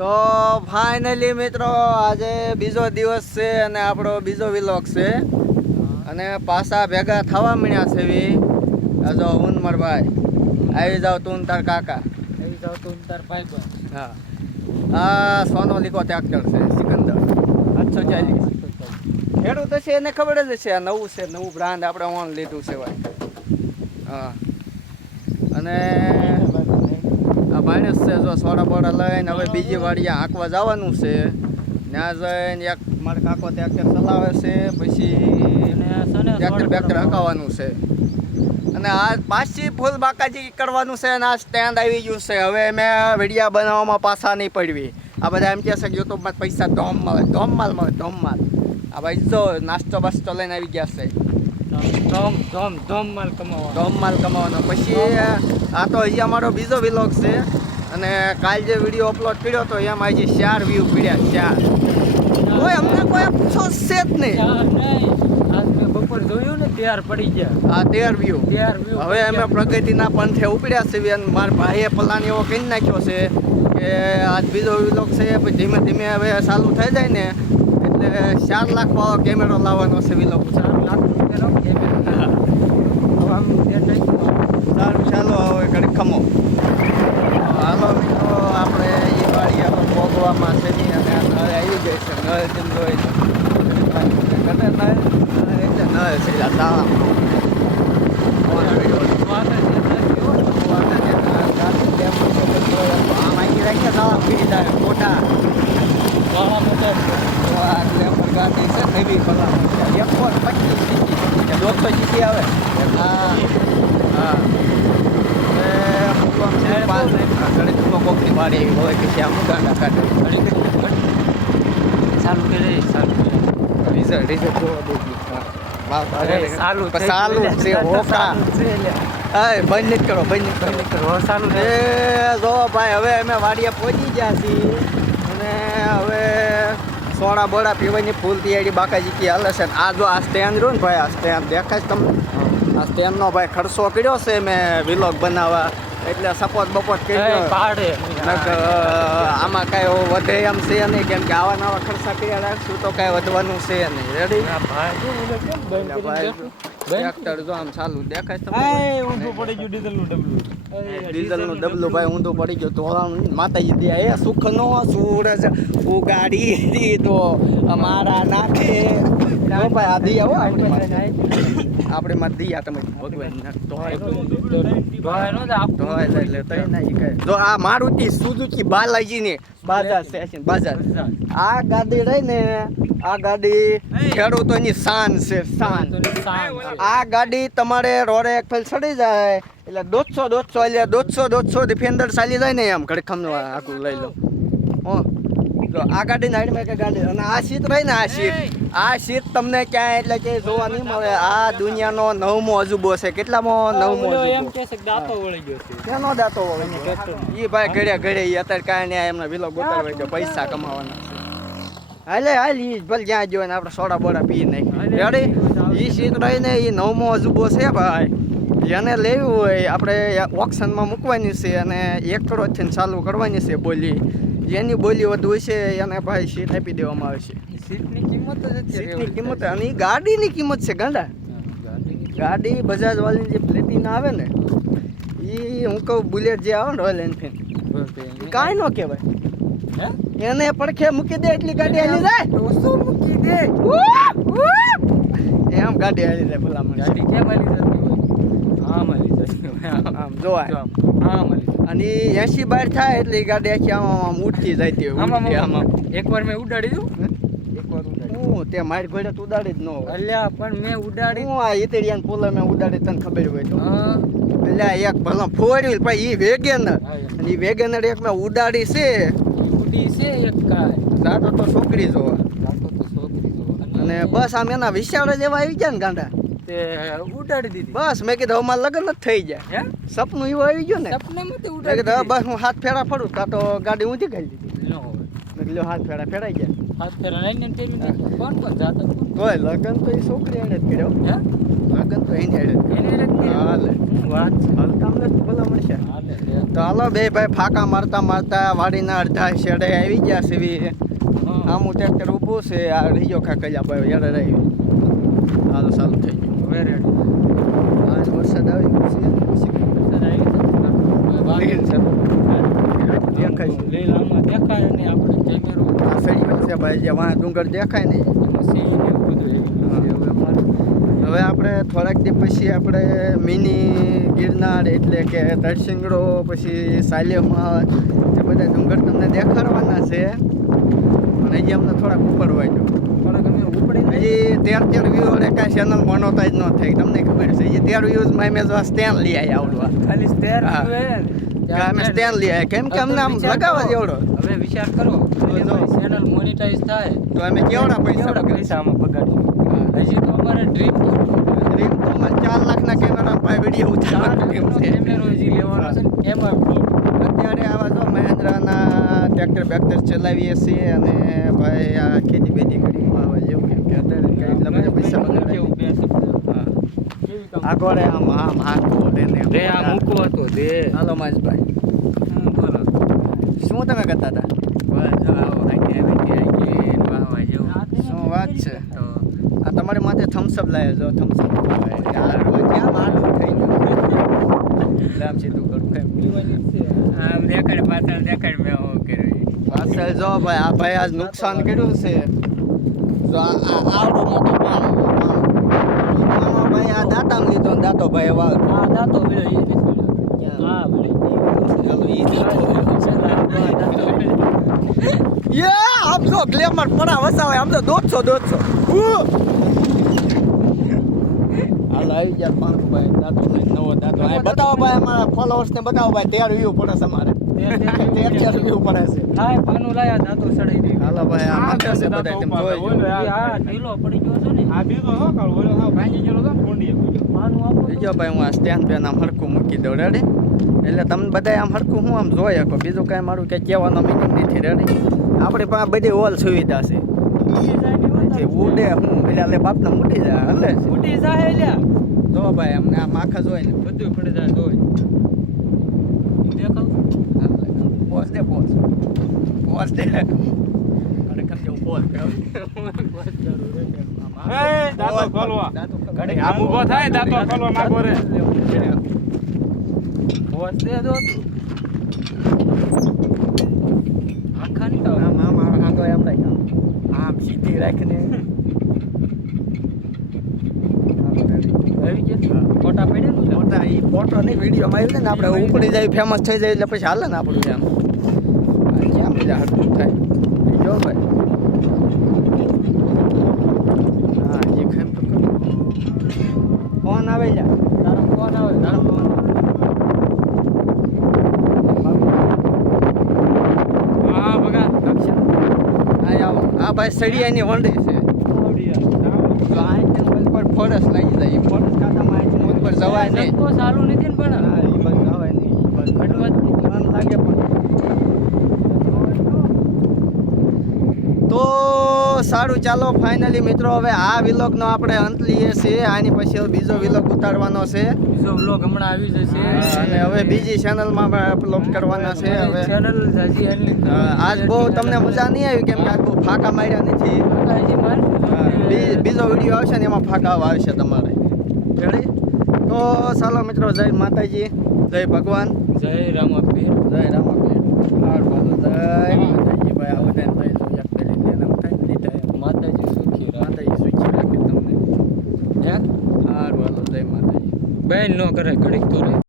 તો ફાઇનલી મિત્રો આજે બીજો દિવસ છે અને આપણો બીજો વિલોગ છે અને પાછા ભેગા થવા મળ્યા છે જો ઉનમરભાઈ આવી જાવ તું તાર કાકા આવી જાવ તું તાર ભાઈ બન. હા આ સોનોલિકો ટ્રેક્ટર છે સિકંદર 840 ખેડૂત છે એને ખબર જ છે આ નવું બ્રાન્ડ આપણે ઓન લીધું છે ભાઈ. હા અને આ માણસ છે જો સોડા બોડા લઈને હવે બીજી વાડીએ હાંકવા જવાનું છે. ત્યાં જઈને એક મારા કાકો ટ્રેક્ટર ચલાવે છે પછી ટ્રેક્ટર હકાવવાનું છે અને આ પાછી ફૂલ બાકાજી કરવાનું છે અને આ સ્ટેન્ડ આવી ગયું છે. હવે મેં વિડીયા બનાવવામાં પાછા નહીં પડવી. આ બધા એમ કહે છે કે યુટ્યુબમાં પૈસા ધોમ મળે ધોમમાલ. આ ભાઈ જો નાસ્તો બાસ્તો લઈને આવી ગયા છે. ધોમ માલ કમાવાનો. પછી આ તો અહીંયા અમારો બીજો વિલોગ છે અને કાલ જે વિડીયો અપલોડ કર્યો હતો એમાં હજી 4 વ્યૂ પડ્યા. 4 કોઈ અમને કોઈ પૂછો છે જ નહીં. આજ મેં બપોર જોયું ને ત્યાર પડી ગયા. આ 13 વ્યૂ. હવે અમે પ્રગતિના પંથે ઉપડ્યા છીએ અને મારા ભાઈએ પ્લાન એવો કરી નાખ્યો છે કે આજ બીજો વિલોગ છે પછી ધીમે ધીમે હવે ચાલુ થઈ જાય ને એટલે 4 લાખ વાળો કેમેરો લાવવાનો છે વિલોગ. 4 લાખ રૂપિયાનો કેમેરો. સારું ચાલો હવે ઘડી ખમો. હાલો મિત્રો આપણે એ વાડી આપણે ભોગવામાં છે નહીં અને નળ આવી જાય છે. નળ જેમ જોઈ નળ છે તાળા મોટા ગાડી છે નવી ભલા 125 આવે. હા હા કોકની વાડી હોય કે ત્યાં મુકાના કાઢે ચાલુ કરે રિઝલ્ટ ચાલુ છે હોકા. બંધ નથી કરો ચાલુ એ જો ભાઈ હવે અમે વાડીએ પહોંચી ગયા છીએ અને હવે સોડા બોડા પીવાની ફૂલ તૈયારી બાકાજી કી હાલે છે. આ જો આ સ્ટેન્ડ રહ્યું ને ભાઈ આ સ્ટેન્ડ દેખાય છે તમને. આ સ્ટેન્ડનો ભાઈ ખર્ચો કર્યો છે મેં વિલોગ બનાવવા એટલે સપોર્ટ બપોર્ટ કર્યો. આમાં કાંઈ વધે એમ છે નહીં કેમ કે આવા નવા ખર્ચા કર્યા રાખશું તો કાંઈ વધવાનું છે નહીં. રેડી ટ્રેક્ટર જો આમ ચાલુ દેખાય તમને. ઊંધું પડી ગયું ડીઝલનું ડબલું ભાઈ ઊંધું પડી ગયું તો માતાજી દે એ સુખનો સૂરજ ઉગાડી તો અમારા નાખે ભાઈ આ દિયા હો આપણે માં દિયા તમે ભગવાન જો આ મારુતિ સુઝુકી બાલાજી ને બાજાજ સ્ટેશન બાજાજ આ ગાડી રહી ને આ ગાડી ખેડૂતોની શાન છે શાન. આ ગાડી તમારે રોડે એક ફેલ ચડી જાય એટલે 150 એટલે 150 ડિફેન્ડર ચાલી જાય ને એમ ઘડખમનું આખું લઈ લો. જો આ ગાડી નાઈડમાં કે ગાડી અને આ સીટ રહી ને આ સીટ તમને ક્યાંય એટલે કે જોવા નહીં મળે. આ દુનિયાનો 9મો અજુબો છે. કેટલામો 9મો અજુબો? દાંતો વળી ગયો છે. કેનો દાંતો વળી ગયો? એ ભાઈ ઘડે અત્યારે કાંઈ નહીં એમને વિલોગ ઉતારવા ગયો પૈસા કમાવાના છે. હાલે હાલ ઈ ભલે જ્યાં જોવે ને આપણે સોડા બોડા પી નાખી. રેડી એ સીટ રહી ને એ 9મો અજુબો છે ભાઈ. જેને લેવું હોય આપણે ઓક્શનમાં મૂકવાની છે અને 1 કરોડથી ચાલુ કરવાની છે બોલી. જેની બોલી વધુ છે એને ભાઈ સીટ આપી દેવામાં આવે છે. સીટની કિંમત અને એ ગાડીની કિંમત છે ગાંડા. ગાડી બજાજ વાળીની જે પ્લેટિના આવે ને એ હું કહું બુલેટ જે આવે ને રોયલ એનફિલ્ડ એ કાંઈ ન કહેવાય. એને પડખે મૂકી દે એટલી ગાડી હાલી જાય. શું મૂકી દે એમ ગાડી હાલી જાય ભલામણ. ગાડી કેમ હાલી જતી હોય? આમ હાલી જતી હોય. આમ જોવાય આમ હાલી. અને 80 બાર થાય એટલે એ ગાડી આખી આમ ઉઠતી જતી હોય. આમાં એકવાર મેં ઉડાડી દઉં. હું તે મારી ઘોડે તો ઉડાડી જ ન હોય. અલ્યા પણ મેં ઉડાડી. હું આ ઇતેરિયન પોલે મેં ઉડાડી તને ખબર હોય તો. એટલે એક ભલા ફોર વ્હીલ ભાઈ એ વેગેનર અને એ વેગેનર એક મેં ઉડાડી છે. ઉડી છે એક કાય. જાતો તો છોકરી જોવા અને અને બસ આમ એના વિશાળ જેવા આવી ગયા ને ગાંડા તે ઉડાડી દીધી. બસ મેં કીધું અમારે લગ્ન જ થઈ જાય. હે સપનું એવું આવી ગયું ને. સપનામાં તે મેં ઉડાડી કીધું બસ હું હાથ ફેરા ફરું કાં તો ગાડી ઊંધી ખાઈ દીધી. ન હોય. મેં કીધું હાથ ફેરા ફેરાઈ ગયા. હાથ ફેરા લઈને કોણ જાતો તોય લગ્ન તો એ છોકરી એને જ કર્યો. હે લગ્ન તો એને જ એને હાલે હું વાત છે. હલકામ ને તો ભલા મળશે હાલે લે. તો હાલો બે ભાઈ ફાંકા મારતા મારતા વાડીના અડધા શેડે આવી ગયા છે વી હા. આમું ટ્રેક્ટર ઊભું છે આ રહીયો ખાકલિયા ભાઈ યાર રહી હાલો ચાલુ થઈ ગયું હવે રેડી. આજ વરસાદ આવી ગયો છે વરસાદ આવી ગયો. લીલ છે દેખાય છે લીલ આમાં દેખાય ને આપણે કેમેરો આ સળિયો છે ભાઈ જે વાં ડુંગર દેખાય ને એમાં સિંહ ને એવું બધું આવી ગયું છે. હવે મારે હવે આપણે થોડાક દી પછી આપણે મિની ગિરનાર એટલે કે તરસિંગડો પછી સાલિયમાં એ બધા ડુંગર તમને દેખાડવાના છે પણ હજી અમને થોડાક ઉપડવા જો થોડાક અમે ઉપડીને હજી 13 વ્યૂ વડે કાંઈ ચેનલ મોનોટાઈઝ ન થઈ તમને ખબર છે હજી 13 વ્યૂઝમાં મેં જો સ્ટેન્ડ લઈ આવ્યા આવડવા ખાલી સ્ટેર હા. અમે સ્ટેન્ડ લઈ આવ્યા કેમ કે અમને આમ લગાવવા જેવડો હવે વિચાર કરો જો. ચેનલ મોનેટાઈઝ થાય તો અમે કેવડા પૈસા કેવડા બગાડીશું? પૈસા આમાં બગાડીશું હજી તો અમારે ડ્રીમ તો ડ્રીમ તો અમારે 4 લાખના કેમેરા ભાઈ વિડીયો ઉતારવાનો છે કેમેરો હજી લેવાનો છે ને એમાં અત્યારે આવા જો મહેન્દ્રના ટ્રેક્ટર બેક્ટર ચલાવીએ છીએ અને ભાઈ આ ખેતી બેતી કરીમાં આવે જેવું કેમ કે અત્યારે કઈ એટલા બધા પૈસા બગાડાય કેવું બે શબ્દ હા કેવી કામ આગળ આમ હાથો તેને રે આ મૂકો હતો દે હાલો માજભાઈ બોલો શું તમે કરતા હતા બસ જો આવો હાકે વાવા જેવું શું વાત છે તો આ તમારી માથે થમ્સઅપ લાવ્યો જો થમ્સઅપ ક્યાં મારું થઈ ગયું એટલે આમ સીધું કરું કેમ આમ દેખાડ પાછળ દેખાડ મેં હું કર્યું પાછળ જો ભાઈ આ ભાઈ આજ નુકસાન કર્યું છે જો આવડો મોટો પાણો ભાઈ આ દાંતામાં લીધો ને દાંતો ભાઈ વાળ આ દાતો વિલો એ નથી વિલો હા વિલો આમ તો ગ્લેમર પડા વસાવે આમ તો 150 હાલ આવી ગયા પાંચ ભાઈ દાંતો લઈને નવો દાંતો આ બતાવો ભાઈ અમારા ફોલોઅર્સ ને બતાવો ભાઈ 13 વ્યૂ પડે છે અમારે 13 વ્યૂ પડે છે હાય પાનું લાયા દાતો સડાઈ દી હાલો ભાઈ આ માથે છે બધા તેમ જોઈ જો આ ઢીલો પડી ગયો છે ને આ બીજો હો કાળ ઓલો હાવ ભાંગી ગયેલો તો કોંડીએ પાનું આપો બીજો ભાઈ હું આ સ્ટેન્ડ પેન આમ હરખું મૂકી દઉં રેડી એટલે તમે બધા આમ હરખું હું આમ જોઈ શકો બીજું કાંઈ મારું કંઈ કહેવાનો મિનિંગ નથી રેડી આપણી પાસે બધી ઓલ સુવિધા છે જે ઉડે હું એટલે લે બાપના મૂટી જાય હલે ઉડી જાય લ્યા જો ભાઈ અમને આમ આખા જોઈ ને બધું પડી જાય તોય દેખાવ પોસ દે પોસ દે અરે કમ જેવું પોસ એ દાંતો ખોલવા આમ ઊભો થાય દાંતો ખોલવા માંગો રે બોસ દે દો આખા ની તો આમ આમ આગળ એમ રાખ આમ સીધી રાખીને આવી ગયા ફોટા પડ્યા ને મોટા એ ફોટો નહીં વિડીયોમાં આવ્યું ને આપણે ઉપડી જાય ફેમસ થઈ જાય એટલે પછી હાલે ને આપણું એમ ક્યાં મજા હરતું થાય એ જો ભાઈ હા એ ખામ તો ફોન આવે જા તારો ફોન આવે તારો ફોન હા બગા હા આવો આ ભાઈ સળિયાની વંડી છે તો આ ઉપર ફોરેસ્ટ લાગી જાય એ ફોરેસ્ટ કાંટામાં આઈથી ઉપર જવાય નહીં તો સારું નથી ને પણ હા એ બસ જવાય નહીં એ બસ હટવાથી મન લાગે પણ તો સારું ચાલો ફાઇનલી મિત્રો હવે આ વિલોગનો આપણે અંત લઈએ છીએ આની પછી હવે બીજો વિલોગ ઉતારવાનો છે બીજો વ્લોગ હમણાં આવી જશે અને હવે બીજી ચેનલમાં અપલોડ કરવાના છે હવે ચેનલ હજી એની આજ બહુ તમને મજા નહીં આવી કેમ કે આજ બહુ ફાંકા માર્યા નથી હજી મારું બીજો વિડીયો આવશે ને એમાં ફાંકા આવશે તમારે રેડી તો ચાલો મિત્રો જય માતાજી જય ભગવાન જય રામાપીર જય રામાપીર હાર બોલો જય માતાજી ભાઈ આ બધાને લઈ લો એક કરી લે એમ થાય લીધા માતાજી સુખી રાખ માતાજી સુખી રાખે તમને હે હાર બોલો જય માતાજી બેન નો કરે ઘડીક તો રે